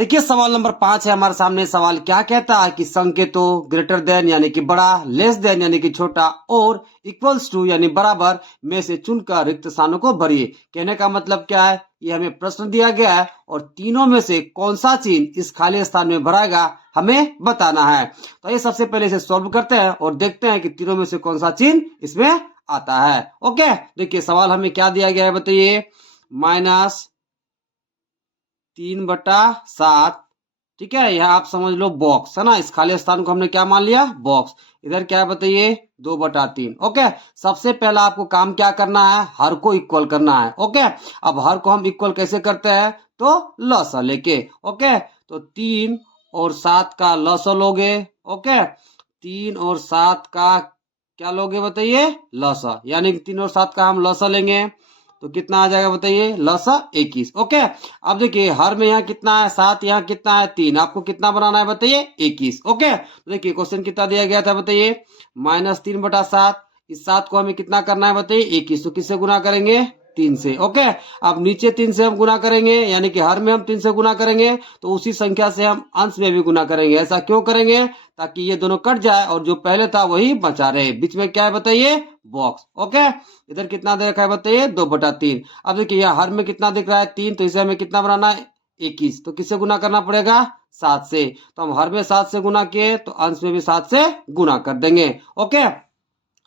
देखिए सवाल नंबर 5 है हमारे सामने। सवाल क्या कहता है कि संकेतों ग्रेटर देन यानी कि बड़ा, लेस देन यानी कि छोटा और इक्वल्स टू यानी बराबर में से चुनकर रिक्त स्थानों को भरिए। कहने का मतलब क्या है, ये हमें प्रश्न दिया गया है और तीनों में से कौन सा चिन्ह इस खाली स्थान में भराएगा हमें बताना है। तो ये सबसे पहले इसे सॉल्व करते हैं और देखते हैं कि तीनों में से कौन सा चिन्ह इसमें आता है। ओके, देखिए सवाल हमें क्या दिया गया है बताइए। -3/7, ठीक है, यह आप समझ लो बॉक्स है ना। इस खाली स्थान को हमने क्या मान लिया, बॉक्स। इधर क्या है बताइए, 2/3। ओके, सबसे पहला आपको काम क्या करना है, हर को इक्वल करना है। ओके, अब हर को हम इक्वल कैसे करते हैं, तो लसा लेके। ओके, तो 3 और 7 का लसा लोगे। ओके, 3 और 7 का क्या लोगे बताइए, लसा, यानी कि 3 और 7 का हम लसा लेंगे तो कितना आ जाएगा बताइए, लसा 21। ओके, अब देखिए हर में यहाँ कितना है 7, यहाँ कितना है 3, आपको कितना बनाना है बताइए 21। ओके, तो देखिए क्वेश्चन कितना दिया गया था बताइए, -3/7। इस 7 को हमें कितना करना है बताइए 21, तो किससे गुना करेंगे, 3 से। ओके, अब नीचे 3 से हम गुना करेंगे, यानी कि हर में हम 3 से गुना करेंगे तो उसी संख्या से हम अंश में भी गुना करेंगे। ऐसा क्यों करेंगे, ताकि ये दोनों कट जाए और जो पहले था वही बचा रहे। बीच में क्या है बताइए, बॉक्स। ओके, इधर कितना दे रखा है बताइए, 2/3। अब देखिए यहाँ हर में कितना दिख रहा है 3, तो इसे हमें कितना बनाना है 21, तो किससे गुना करना पड़ेगा, 7 से। तो हम हर में 7 से गुना किए तो अंश में भी 7 से गुना कर देंगे। ओके,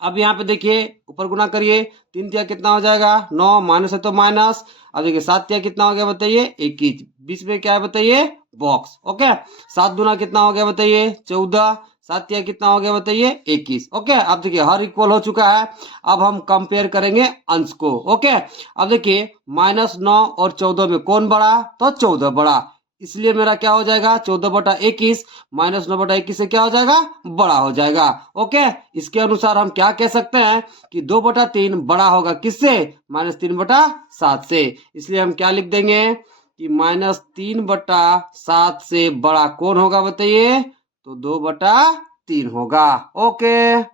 अब यहाँ पे देखिए ऊपर गुना करिए, 3 तिया कितना हो जाएगा 9, माइनस है तो माइनस। अब देखिए 7 तिया कितना हो गया बताइए 21, बीच में क्या है बताइए, बॉक्स। ओके, 7 दूना कितना हो गया बताइए 14, 7 तिया कितना हो गया बताइए 21। ओके, अब देखिए हर इक्वल हो चुका है। अब हम कंपेयर करेंगे अंश को। ओके, अब देखिए -9 और 14 में कौन बड़ा, तो 14 बड़ा, इसलिए मेरा क्या हो जाएगा 14/21, -9/21 से क्या हो जाएगा, बड़ा हो जाएगा। ओके, इसके अनुसार हम क्या कह सकते हैं कि 2/3 बड़ा होगा किससे, -3/7 से। इसलिए हम क्या लिख देंगे कि -3/7 से बड़ा कौन होगा बताइए, तो 2/3 होगा। ओके,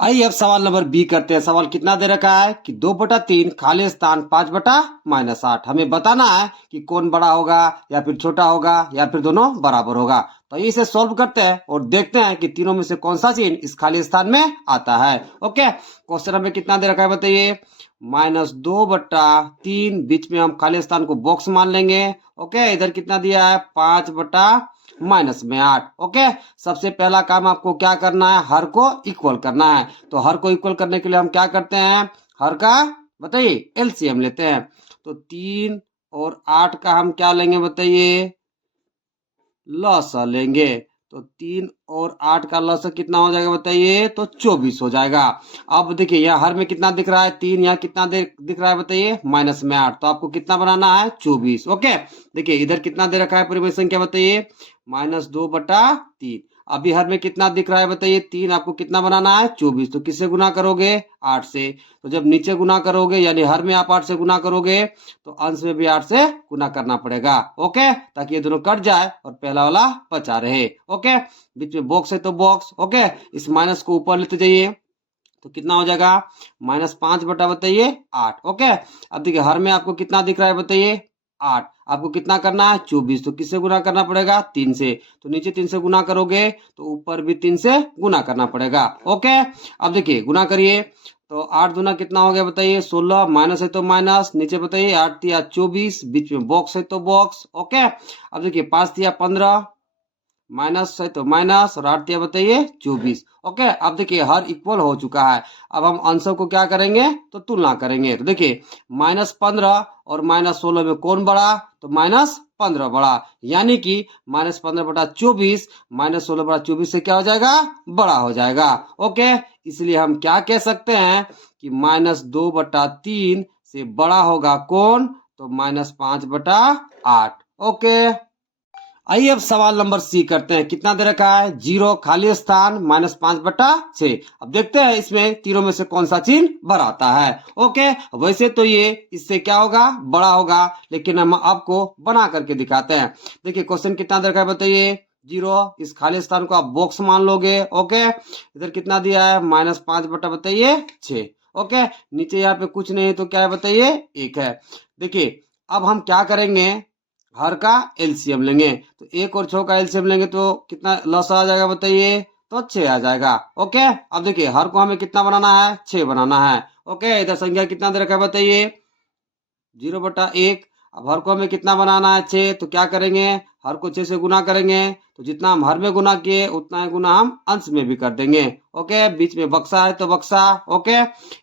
आइए अब सवाल नंबर बी करते हैं। सवाल कितना दे रखा है कि 2/3 खाली स्थान 5/-8। हमें बताना है कि कौन बड़ा होगा या फिर छोटा होगा या फिर दोनों बराबर होगा। तो इसे सॉल्व करते हैं और देखते हैं कि तीनों में से कौन सा चिन्ह इस खाली स्थान में आता है। ओके, क्वेश्चन हमें कितना दे रखा है बताइए, -2/3, बीच में हम खाली स्थान को बॉक्स मान लेंगे। ओके, इधर कितना दिया है 5/-8। ओके, सबसे पहला काम आपको क्या करना है, हर को इक्वल करना है। तो हर को इक्वल करने के लिए हम क्या करते हैं, हर का बताइए एलसीएम लेते हैं। तो 3 और 8 का हम क्या लेंगे बताइए, लसा लेंगे। तो 3 और 8 का लसा कितना हो जाएगा बताइए, तो 24 हो जाएगा। अब देखिए यहाँ हर में कितना दिख रहा है 3, यहाँ कितना दिख रहा है बताइए -8, तो आपको कितना बनाना है 24। ओके, देखिए इधर कितना दे रखा है परिमेय संख्या बताइए, -2/3। अभी हर में कितना दिख रहा है बताइए 3, आपको कितना बनाना है 24, तो किससे गुना करोगे 8 से। तो जब नीचे गुना करोगे यानी हर में आप 8 से गुना करोगे तो अंश में भी 8 से गुना करना पड़ेगा। ओके, ताकि ये दोनों कट जाए और पहला वाला बचा रहे। ओके, बीच में बॉक्स है तो बॉक्स। ओके, इस माइनस को ऊपर लेते जाइए तो कितना हो जाएगा -5 बटा बताइए 8। ओके, अब देखिए हर में आपको कितना दिख रहा है बताइए 8, आपको कितना करना है 24, तो किससे गुना करना पड़ेगा 3 से। तो नीचे 3 से गुना करोगे तो ऊपर भी 3 से गुना करना पड़ेगा। ओके, अब देखिए गुना करिए तो 8 दूना कितना हो गया बताइए 16, माइनस है तो माइनस, नीचे बताइए 8 तिया 24, बीच में बॉक्स है तो बॉक्स। ओके, अब देखिए 5 तिया 15, माइनस है तो माइनस, और 8 तिया बताइए 24। ओके, अब देखिए हर इक्वल हो चुका है। अब हम अंशों को क्या करेंगे, तो तुलना करेंगे। तो देखिए -15 और -16 में कौन बड़ा, तो -15 बड़ा, यानी कि -15/24 -16/24 से क्या हो जाएगा, बड़ा हो जाएगा। ओके, इसलिए हम क्या कह सकते हैं कि -2/3 से बड़ा होगा कौन, तो -5/8। ओके, आइए अब सवाल नंबर सी करते हैं। कितना दे रखा है 0 खाली स्थान -5/6। अब देखते हैं इसमें तीनों में से कौन सा चिन्ह बड़ा आता है। ओके, वैसे तो ये इससे क्या होगा, बड़ा होगा, लेकिन हम आपको बना करके दिखाते हैं। देखिए क्वेश्चन कितना दे रखा है बताइए 0, इस खाली स्थान को आप बॉक्स मान लोगे। ओके, इधर कितना दिया है -5 बटा बताइए 6। ओके, नीचे यहाँ पे कुछ नहीं तो क्या है बताइए 1 है। देखिए अब हम क्या करेंगे, हर का एलसीएम लेंगे। तो 1 और 6 का एलसीएम लेंगे तो कितना लॉस आ जाएगा बताइए, तो 6 आ जाएगा। ओके, अब देखिए हर को हमें कितना बनाना है, 6 बनाना है। ओके, इधर संख्या कितना दे रखा है बताइए, 0/1। अब हर को हमें कितना बनाना है, 6। तो क्या करेंगे, हर को 6 से गुना करेंगे। तो जितना हम हर में गुना किए उतना ही गुना हम अंश में भी कर देंगे। ओके, बीच में बक्सा है तो बक्सा। ओके,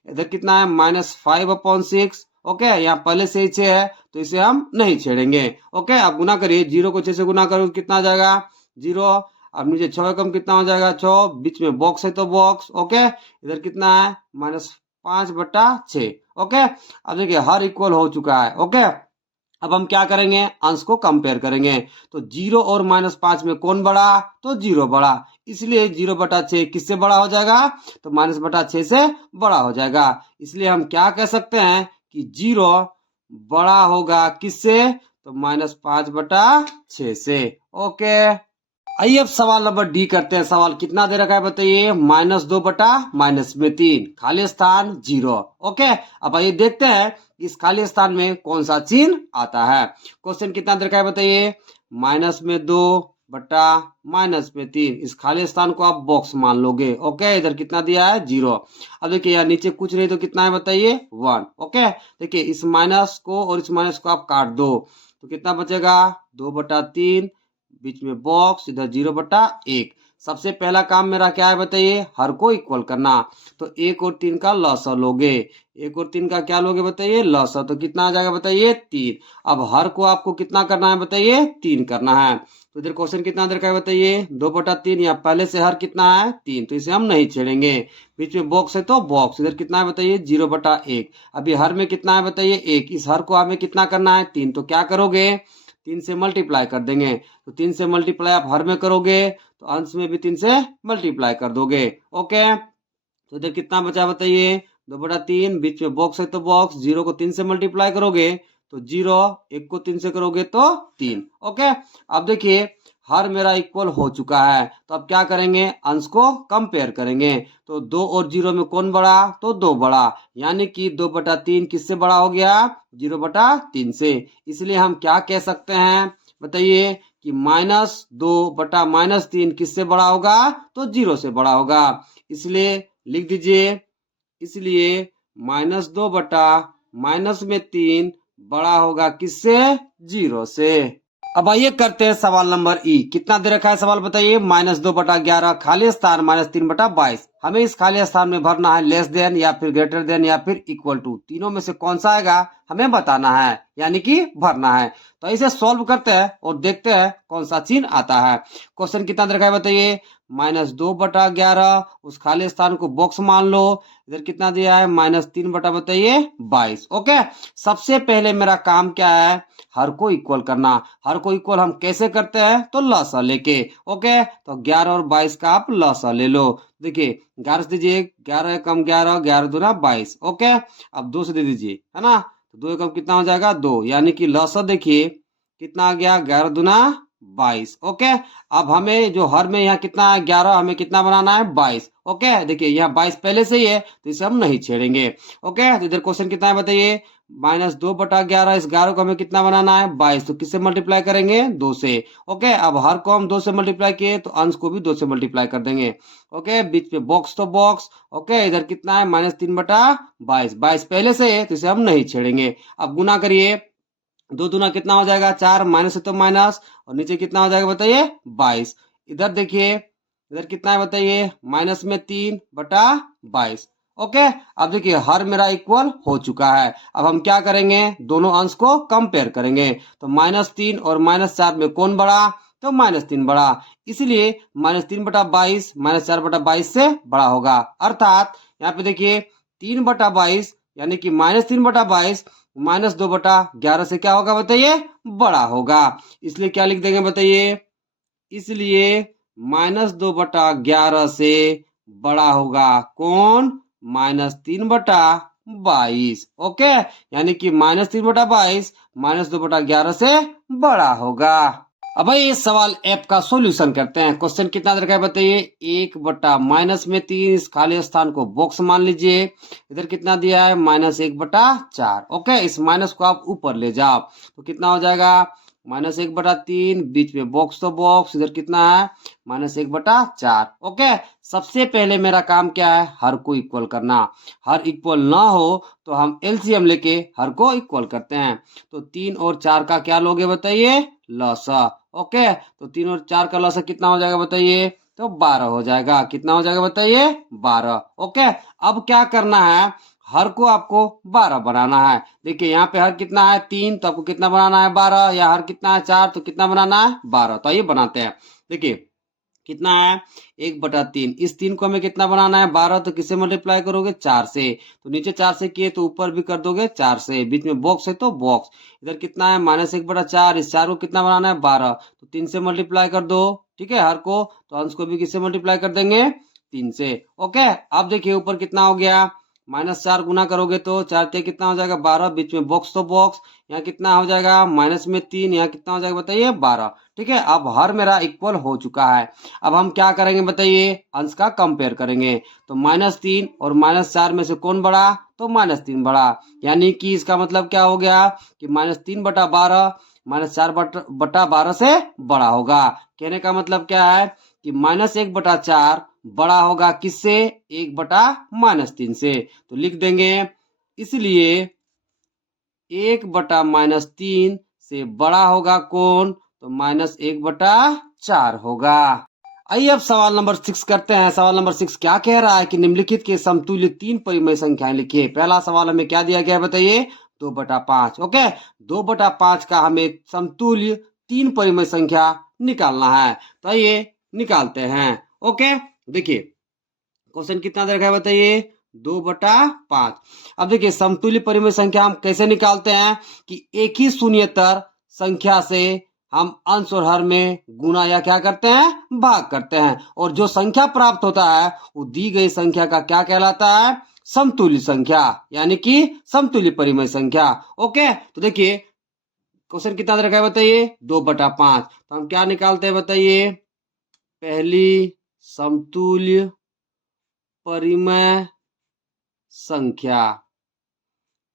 इधर कितना है, -5/6। ओके, यहाँ पहले से ही 6 है तो इसे हम नहीं छेड़ेंगे। ओके, अब गुना करिए, 0 को 6 से गुना करो कितना आ जाएगा, 0। अब नीचे 6 कम कितना हो जाएगा, 6। बीच में बॉक्स है तो बॉक्स। ओके, इधर कितना है, -5/6। ओके, अब देखिए हर इक्वल हो चुका है। ओके, अब हम क्या करेंगे, अंश को कंपेयर करेंगे। तो 0 और -5 में कौन बड़ा, तो 0 बड़ा। इसलिए 0/6 किससे बड़ा हो जाएगा, तो -6 से बड़ा हो जाएगा। इसलिए हम क्या कह सकते हैं कि 0 बड़ा होगा किससे, तो -5/6 से। ओके, आइए अब सवाल नंबर डी करते हैं। सवाल कितना दे रखा है बताइए, -2/-3, खाली स्थान 0। ओके, अब आइए देखते हैं इस खाली स्थान में कौन सा चिन्ह आता है। क्वेश्चन कितना दे रखा है बताइए, -2/-3। इस खाली स्थान को आप बॉक्स मान लोगे। ओके, इधर कितना दिया है, 0। अब देखिए यहाँ नीचे कुछ नहीं तो कितना है बताइए, 1। ओके, देखिए इस माइनस को और इस माइनस को आप काट दो तो कितना बचेगा, 2/3, बीच में बॉक्स, इधर 0/1। सबसे पहला काम मेरा क्या है बताइए, हर को इक्वल करना। तो 1 और 3 का लॉस लोगे, 1 और 3 का क्या लोगे बताइए, लॉस। तो कितना आ जाएगा बताइए, 3। अब हर को आपको कितना करना है बताइए, 3 करना है। तो इधर क्वेश्चन कितना दे रखा है बताइए, 2/3। या पहले से हर कितना है, 3, तो इसे हम नहीं छेड़ेंगे। बीच में बॉक्स है तो बॉक्स, इधर कितना है बताइए, 0/1। अभी हर में कितना है बताइए, 1। इस हर को हमें कितना करना है, 3। तो क्या करोगे, 3 से मल्टीप्लाई कर देंगे। तो 3 से मल्टीप्लाई आप हर में करोगे तो अंश में भी 3 से मल्टीप्लाई कर दोगे। ओके, तो इधर कितना बचा बताइए, 2/3। बीच में बॉक्स है तो बॉक्स, 0 को 3 से मल्टीप्लाई करोगे तो 0, 1 को 3 से करोगे तो 3। ओके, अब देखिए हर मेरा इक्वल हो चुका है। तो अब क्या करेंगे, अंश को कंपेयर करेंगे। तो 2 और 0 में कौन बड़ा, तो 2 बड़ा। यानी कि 2/3 किससे बड़ा हो गया, 0/3 से। इसलिए हम क्या कह सकते हैं बताइए कि -2/-3 किससे बड़ा होगा, तो 0 से बड़ा होगा। इसलिए लिख दीजिए, इसलिए -2/-3 बड़ा होगा किससे, 0 से। अब आइए करते हैं सवाल नंबर ई। कितना दे रखा है सवाल बताइए, -2/11, खाली स्थान -3/22। हमें इस खाली स्थान में भरना है लेस देन या फिर ग्रेटर देन या फिर इक्वल टू, तीनों में से कौन सा आएगा हमें बताना है, यानी कि भरना है। तो इसे सॉल्व करते हैं और देखते हैं कौन सा चिन्ह आता है। क्वेश्चन कितना दे रखा है बताइए, -2/11, उस खाली स्थान को बॉक्स मान लो। इधर कितना दिया है, -3/22। ओके, सबसे पहले मेरा काम क्या है, हर को इक्वल करना। हर को इक्वल हम कैसे करते हैं, तो लसा लेके। ओके, तो 11 और 22 का आप लसा ले लो। देखिए 11 से दीजिए, 11 कम 11, 11 दूना 22। ओके, अब 2 से दे दीजिए, है ना। तो 2 कम कितना हो जाएगा, 2। यानी कि लसा देखिए कितना आ गया, 11 दूना 22। ओके, अब हमें जो हर में यहाँ कितना है, 11, हमें कितना बनाना है, 22। ओके, देखिए यहाँ 22 पहले से ही है तो इसे हम नहीं छेड़ेंगे। ओके, तो इधर क्वेश्चन कितना है बताइए, -2/11, इस 11 को हमें कितना बनाना है, 22। तो किससे मल्टीप्लाई करेंगे, 2 से। ओके, अब हर को हम 2 से मल्टीप्लाई किए तो अंश को भी 2 से मल्टीप्लाई कर देंगे। ओके, बीच में बॉक्स तो बॉक्स। ओके, इधर कितना है, -3/22। 22 पहले से है तो इसे हम नहीं छेड़ेंगे। अब गुना करिए, 2 दूना कितना हो जाएगा, 4, माइनस है तो माइनस, और नीचे कितना हो जाएगा बताइए, 22। इधर देखिए, इधर कितना है बताइए, -3/22। ओके, अब देखिए हर मेरा इक्वल हो चुका है। अब हम क्या करेंगे, दोनों अंश को कंपेयर करेंगे। तो -3 और -4 में कौन बड़ा, तो -3 बड़ा। इसलिए -3/22 -4/22 से बड़ा होगा। अर्थात यहाँ पे देखिए 3/22 यानी कि -3/22 -2/11 से क्या होगा बताइए, बड़ा होगा। इसलिए क्या लिख देंगे बताइए, इसलिए -2/11 से बड़ा होगा कौन, -3/22। ओके, यानी कि -3/22 -2/11 से बड़ा होगा। अब भाई इस सवाल ऐप का सॉल्यूशन करते हैं। क्वेश्चन कितना दे रखा है बताइए, 1/-3, इस खाली स्थान को बॉक्स मान लीजिए। इधर कितना दिया है, -1/4। ओके, इस माइनस को आप ऊपर ले जाओ तो कितना हो जाएगा, -1/3, बीच में बॉक्स तो बॉक्स, इधर कितना है -1/4। ओके, सबसे पहले मेरा काम क्या है, हर को इक्वल करना। हर इक्वल ना हो तो हम एलसीएम लेके हर को इक्वल करते हैं। तो 3 और 4 का क्या लोगे बताइए, लसा। ओके, तो 3 और 4 का लसा कितना हो जाएगा बताइए, तो 12 हो जाएगा। कितना हो जाएगा बताइए, 12। ओके, अब क्या करना है, हर को आपको 12 बनाना है। देखिए यहाँ पे हर कितना है 3, तो आपको कितना बनाना है 12, या हर कितना है 4, तो कितना बनाना है 12। तो आइए बनाते हैं। देखिए कितना है 1/3, इस 3 को हमें कितना बनाना है 12, तो किससे मल्टीप्लाई करोगे 4 से। तो नीचे 4 से किए तो ऊपर भी कर दोगे 4 से, बीच में बॉक्स है तो बॉक्स। इधर कितना है -1/4, इस 4 को कितना बनाना है 12, तो 3 से मल्टीप्लाई कर दो। ठीक है, हर को तो अंश को भी किससे मल्टीप्लाई कर देंगे 3 से। ओके, अब देखिए ऊपर कितना हो गया, -4 गुना करोगे तो 4 ते कितना हो जाएगा 12, बीच में बॉक्स तो बॉक्स, यहाँ कितना हो जाएगा -3, यहाँ कितना हो जाएगा बताइए 12। ठीक है, अब हर मेरा इक्वल हो चुका है। अब हम क्या करेंगे बताइए, अंश का कंपेयर करेंगे। तो -3 और -4 में से कौन बड़ा, तो -3 बड़ा। यानी कि इसका मतलब क्या हो गया कि -3/12 -4/12 से बड़ा होगा। कहने का मतलब क्या है कि -1/4 बड़ा होगा किससे, 1/-3 से। तो लिख देंगे, इसलिए 1/-3 से बड़ा होगा कौन, तो -1/4 होगा। आइए अब सवाल नंबर 6 करते हैं। सवाल नंबर 6 क्या कह रहा है कि निम्नलिखित के समतुल्य 3 परिमेय संख्याएं लिखिए। पहला सवाल हमें क्या दिया गया है बताइए, 2/5। ओके, 2/5 का हमें समतुल्य 3 परिमेय संख्या निकालना है। तो आइए निकालते हैं। ओके, देखिए क्वेश्चन कितना दे रखा है बताइए, 2/5। अब देखिए समतुल्य परिमेय संख्या हम कैसे निकालते हैं कि एक ही शून्येतर संख्या से हम अंश और हर में गुना या क्या करते हैं, भाग करते हैं, और जो संख्या प्राप्त होता है वो दी गई संख्या का क्या कहलाता है, समतुल्य संख्या, यानी कि समतुल्य परिमेय संख्या। ओके, तो देखिए क्वेश्चन कितना दे रखा है बताइए, 2/5। तो हम क्या निकालते हैं बताइए, पहली समतुल्य परिमेय संख्या।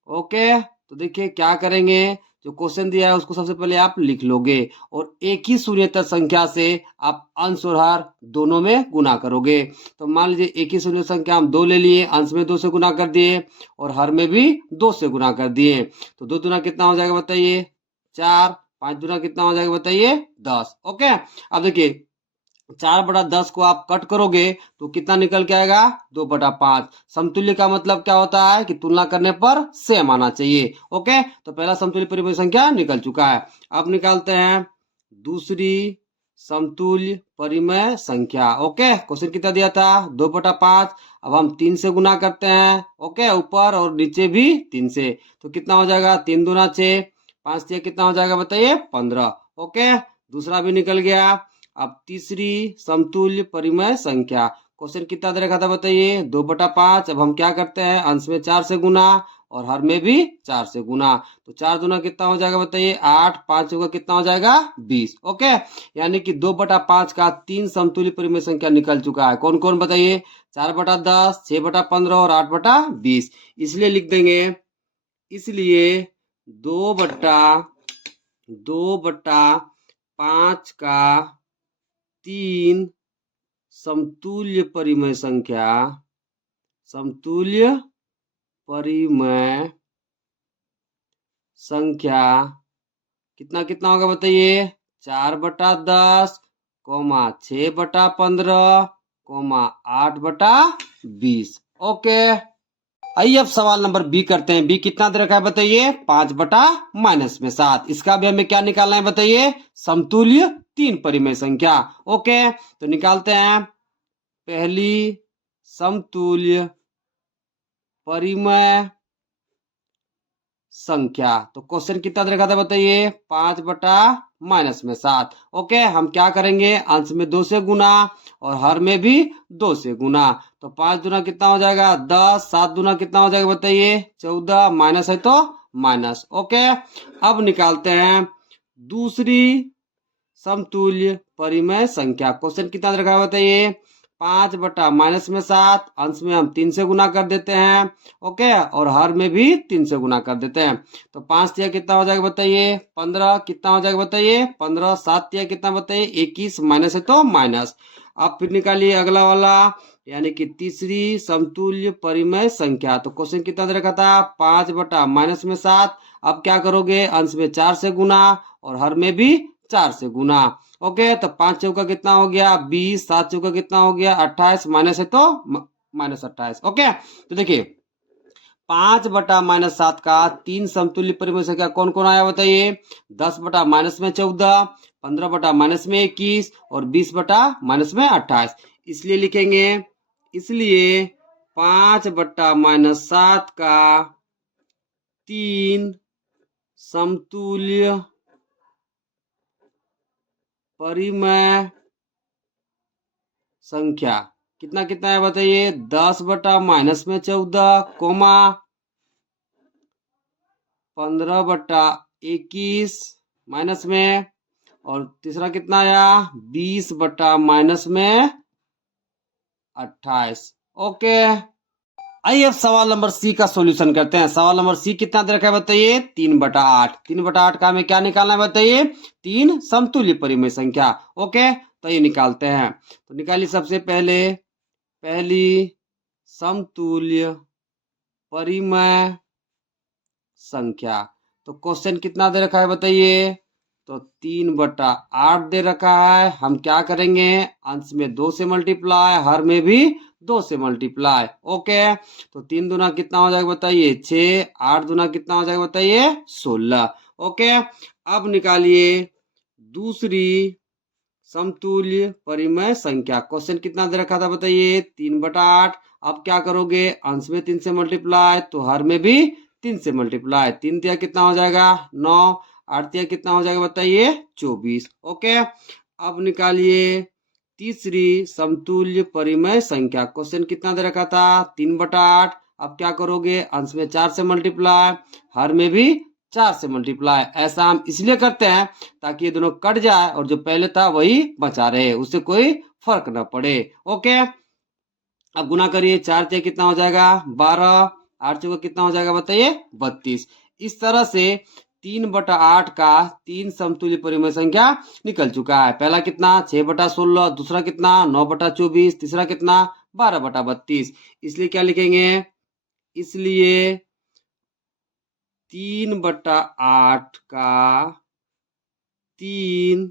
ओके, तो देखिए क्या करेंगे, जो क्वेश्चन दिया है उसको सबसे पहले आप लिख लोगे, और एक ही शून्येतर संख्या से आप अंश और हर दोनों में गुना करोगे। तो मान लीजिए एक ही शून्य संख्या हम 2 ले लिए, अंश में 2 से गुना कर दिए और हर में भी 2 से गुना कर दिए। तो 2 दूना कितना हो जाएगा बताइए, 4, 5 दूना कितना हो जाएगा बताइए 10। ओके, अब देखिए 4/10 को आप कट करोगे तो कितना निकल के आएगा, 2/5। समतुल्य का मतलब क्या होता है कि तुलना करने पर सेम आना चाहिए। ओके, तो पहला समतुल्य परिमेय संख्या निकल चुका है। अब निकालते हैं दूसरी समतुल्य परिमेय संख्या। ओके, क्वेश्चन कितना दिया था, 2/5। अब हम 3 से गुना करते हैं। ओके, ऊपर और नीचे भी 3 से, तो कितना हो जाएगा, 3 दूना 6, 5 से कितना हो जाएगा बताइए 15। ओके, दूसरा भी निकल गया। अब तीसरी समतुल्य परिमेय संख्या, क्वेश्चन कितना दे रखा था बताइए, 2/5। अब हम क्या करते हैं, अंश में 4 से गुना और हर में भी 4 से गुना। तो 4 दूना कितना हो जाएगा बताइए 8, 5 होगा कितना हो जाएगा 20। ओके, यानी कि 2/5 का 3 समतुल्य परिमेय संख्या निकल चुका है। कौन कौन बताइए, 4/10, 6/15 और 8/20। इसलिए लिख देंगे, इसलिए 2/5 का 3 समतुल्य परिमेय संख्या, समतुल्य परिमेय संख्या कितना कितना होगा बताइए, 4/10, 6/15, 8/20। ओके, आइए अब सवाल नंबर बी करते हैं। बी कितना दे रखा है बताइए, 5/-7। इसका भी हमें क्या निकालना है बताइए, समतुल्य 3 परिमेय संख्या। ओके, तो निकालते हैं पहली समतुल्य परिमेय संख्या। तो क्वेश्चन कितना दे रखा था बताइए, 5/-7। ओके, हम क्या करेंगे, अंश में 2 से गुना और हर में भी 2 से गुना। तो 5 दूना कितना हो जाएगा 10, 7 दूना कितना हो जाएगा बताइए 14, माइनस है तो माइनस। ओके, अब निकालते हैं दूसरी समतुल्य परिमेय संख्या। क्वेश्चन कितना दे रखा है बताइए, 5 बटा माइनस में 7, अंश में हम 3 से गुना कर देते हैं। ओके, और हर में भी 3 से गुना कर देते हैं। तो 5 तिया कितना हो जाएगा बताइए? 15। कितना हो जाएगा बताइए? 15। 7 तिया कितना बताइए? 21। माइनस है तो माइनस। अब फिर निकालिए अगला वाला, यानी कि तीसरी समतुल्य परिमेय संख्या। तो क्वेश्चन कितना दे रखा था? 5 बटा माइनस में 7। अब क्या करोगे? अंश में 4 से गुना और हर में भी 4 से गुना। ओके, तो 5 चौका कितना हो गया? 20। 7 चौका कितना हो गया? 28। माइनस है तो माइनस 28। ओके, तो देखिए 5 बटा माइनस 7 का 3 समतुल्य परिमेय संख्या कौन कौन आया बताइए? 10 बटा माइनस में 14, 15 बटा माइनस में 21 और 20 बटा माइनस में 28। इसलिए लिखेंगे, इसलिए 5 बटा माइनस 7 का 3 समतुल्य परिमेय संख्या कितना कितना है बताइए? 10 बटा माइनस में 14, कोमा 15 बटा 21 माइनस में, और तीसरा कितना आया? 20 बटा माइनस में 28। ओके, आइए अब सवाल नंबर सी का सॉल्यूशन करते हैं। सवाल नंबर सी कितना दे रखा है बताइए? 3 बटा 8। 3 बटा 8 का हमें क्या निकालना है बताइए? 3 समतुल्य परिमेय संख्या। ओके, तो ये निकालते हैं। तो निकालिए सबसे पहले पहली समतुल्य परिमेय संख्या। तो क्वेश्चन कितना दे रखा है बताइए? तो 3 बटा 8 दे रखा है। हम क्या करेंगे? अंश में 2 से मल्टीप्लाई, हर में भी 2 से मल्टीप्लाई। ओके, तो 3 दूना कितना हो जाएगा बताइए? 6। 8 दूना कितना हो जाएगा बताइए? 16। ओके, अब निकालिए दूसरी समतुल्य परिमेय संख्या। क्वेश्चन कितना दे रखा था बताइए? 3 बटा 8। अब क्या करोगे? अंश में 3 से मल्टीप्लाई तो हर में भी 3 से मल्टीप्लाई। 3 तिया कितना हो जाएगा? 9। 8 तिया कितना हो जाएगा बताइए? 24। ओके, अब निकालिए तीसरी समतुल्य परिमेय संख्या। क्वेश्चन कितना दे रखा था? 3 बटा 8। अब क्या करोगे? अंश में 4 से मल्टीप्लाई, हर में भी 4 से मल्टीप्लाई। ऐसा हम इसलिए करते हैं ताकि ये दोनों कट जाए और जो पहले था वही बचा रहे, उससे कोई फर्क न पड़े। ओके, अब गुना करिए। 4 तिया कितना हो जाएगा? 12। 8 चौका कितना हो जाएगा बताइए? 32। इस तरह से 3 बटा 8 का 3 समतुल्य परिमेय संख्या निकल चुका है। पहला कितना? 6 बटा 16। दूसरा कितना? 9 बटा 24। तीसरा कितना? 12 बटा 32। इसलिए क्या लिखेंगे? इसलिए 3 बटा 8 का 3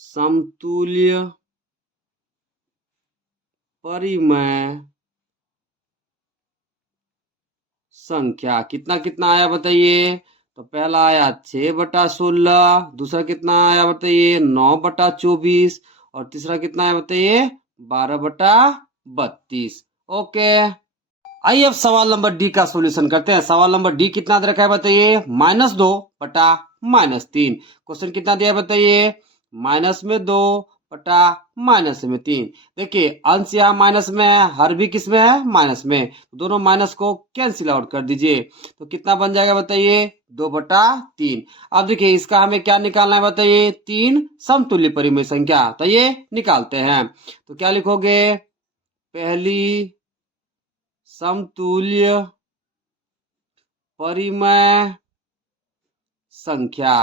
समतुल्य परिमेय संख्या कितना कितना आया बताइए? तो पहला आया 6 बटा 16, दूसरा कितना आया बताइए? 9 बटा 24 और तीसरा कितना आया बताइए? 12 बटा 32। ओके, आइए अब सवाल नंबर डी का सॉल्यूशन करते हैं। सवाल नंबर डी कितना दे रखा है बताइए? -2 बटा -3। क्वेश्चन कितना दिया है बताइए? माइनस में 2 बटा माइनस में 3। देखिए अंश यहाँ माइनस में है, हर भी किस में है? माइनस में। दोनों माइनस को कैंसिल आउट कर दीजिए, तो कितना बन जाएगा बताइए? 2 बटा 3। अब देखिए इसका हमें क्या निकालना है बताइए? 3 समतुल्य परिमेय संख्या। तो ये निकालते हैं। तो क्या लिखोगे? पहली समतुल्य परिमेय संख्या।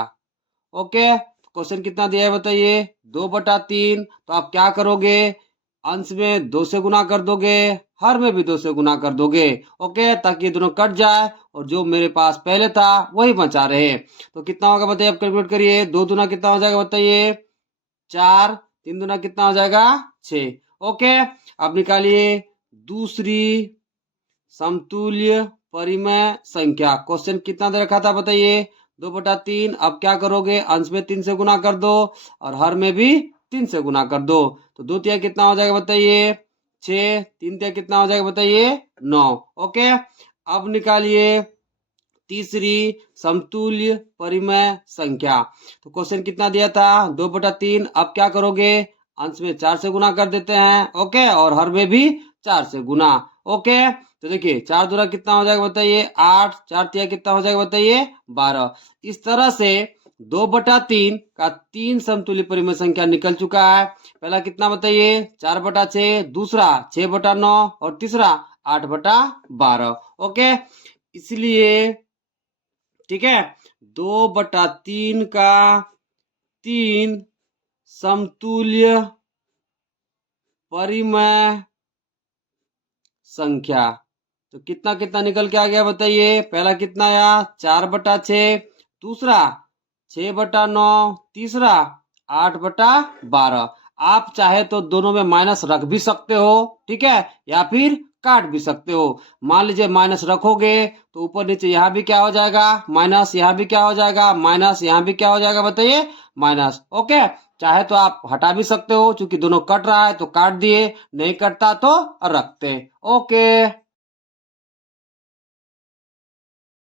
ओके, क्वेश्चन कितना दिया है बताइए? 2 बटा 3। तो आप क्या करोगे? अंश में 2 से गुना कर दोगे, हर में भी 2 से गुना कर दोगे। ओके, ताकि ये दोनों कट जाए और जो मेरे पास पहले था वही बचा रहे। तो कितना होगा बताइए? आप कैलकुलेट करिए। 2 दूना कितना हो जाएगा बताइए? 4। 3 दूना कितना हो जाएगा? 6। ओके, अब निकालिए दूसरी समतुल्य परिमेय संख्या। क्वेश्चन कितना दे रखा था बताइए? 2 बटा 3। अब क्या करोगे? अंश में 3 से गुना कर दो और हर में भी 3 से गुना कर दो। तो 2 तिया कितना हो जाएगा बताइए? 6। 3 तिया कितना हो जाएगा बताइए? 9। ओके, अब निकालिए तीसरी समतुल्य परिमेय संख्या। तो क्वेश्चन कितना दिया था? 2 बटा 3। अब क्या करोगे? अंश में 4 से गुना कर देते हैं। ओके, और हर में भी 4 से गुना। ओके, तो देखिए 4 दूना कितना हो जाएगा बताइए? 8। 4 तिया कितना हो जाएगा बताइए? 12। इस तरह से 2/3 का 3 समतुल्य परिमेय संख्या निकल चुका है। पहला कितना बताइए, 4/6, दूसरा 6/9 और तीसरा 8/12। ओके, इसलिए ठीक है, 2/3 का 3 समतुल्य परिमेय संख्या, तो कितना कितना निकल के आ गया बताइए। पहला कितना आया, 4/6, दूसरा 6/9, तीसरा 8/12। आप चाहे तो दोनों में माइनस रख भी सकते हो, ठीक है, या फिर काट भी सकते हो। मान लीजिए माइनस रखोगे तो ऊपर नीचे यहाँ भी क्या हो जाएगा, माइनस, यहाँ भी क्या हो जाएगा माइनस, यहाँ भी क्या हो जाएगा बताइए, माइनस। ओके, चाहे तो आप हटा भी सकते हो, क्योंकि दोनों कट रहा है तो काट दिए, नहीं कटता तो रखते। ओके।